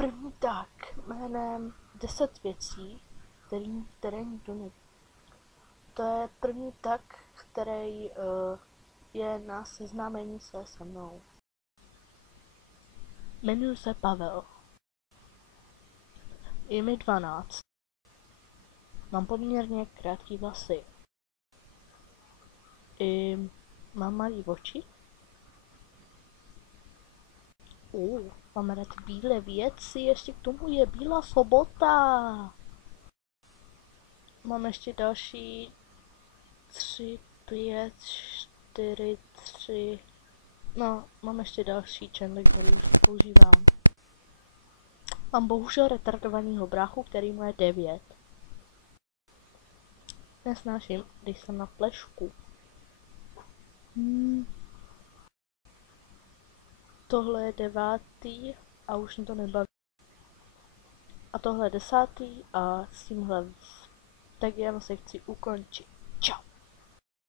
první tak jménem 10 věcí, které nikdo neví. To je první tak, který je na seznámení se mnou. Jmenuji se Pavel. Je mi 12. Mám poměrně krátký vlasy. I mám malý oči. Mám rád bílé věci, ještě k tomu je Bílá sobota. Mám ještě další 3, 5, 4, 3. No, mám ještě další channely, který už používám. Mám bohužel retardovanýho bráchu, který mu je 9. Nesnáším, když jsem na flešku. Tohle je 9. a už mě to nebaví. A tohle je 10. a s tímhle tak já se chci ukončit. Čau.